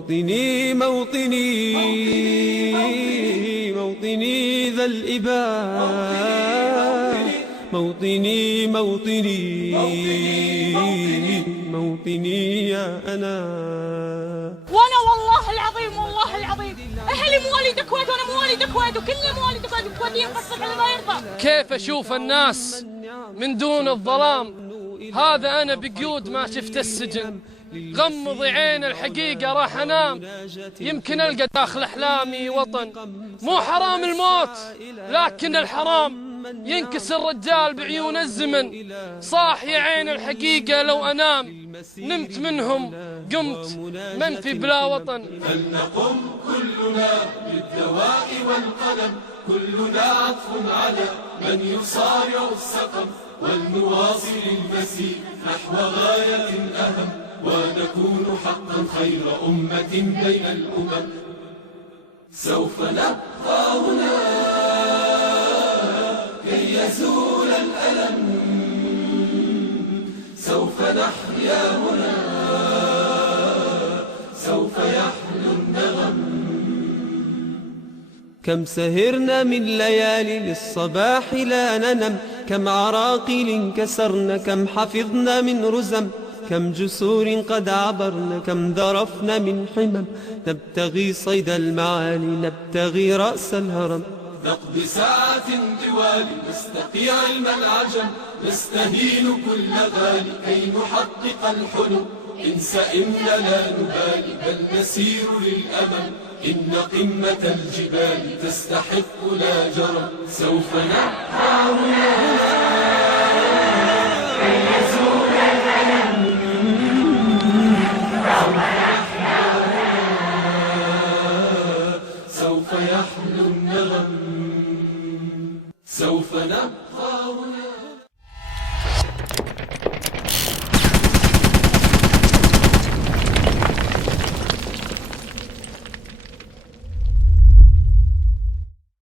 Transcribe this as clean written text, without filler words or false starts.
موطني موطني موطني ذا الإباء، موطني موطني موطني يا أنا. وانا والله العظيم والله العظيم اهلي مواليد كويت وانا مواليد كويت وكلنا مواليد كويت الكويتيين قصة على ما يرضى. كيف اشوف الناس من دون الظلام؟ هذا انا بقيود ما شفت السجن. غمضي عين الحقيقة راح انام، يمكن القى داخل احلامي وطن. مو حرام الموت لكن الحرام ينكسر الرجال بعيون الزمن. صاح يا عين الحقيقة لو انام، نمت منهم قمت منفي بلا وطن. فلنقم كلنا بالدواء والقلم، كلنا عطف على من يصارع السقم، ولنواصل المسير نحو غاية أهم، ونكون حقا خير أمة بين الأمم. سوف نبقى هنا كي يزول الألم، سوف نحيا هنا، سوف يحلو النغم. كم سهرنا من ليالي للصباح لا ننم، كم عراقيل كسرنا، كم حفظنا من رزم، كم جسور قد عبرنا، كم ذرفنا من حمم. نبتغي صيد المعالي، نبتغي رأس الهرم. نقضي ساعة دوالي، نستقي علم العجم، نستهين كل غالي كي نحقق الحلم. انس إننا لا نبالي بل نسير للأمل، إن قمة الجبال تستحق لا جرم. سوف نبقى هنا كي يزول الألم، سوف يحلو النغم. سوف نبقى هنا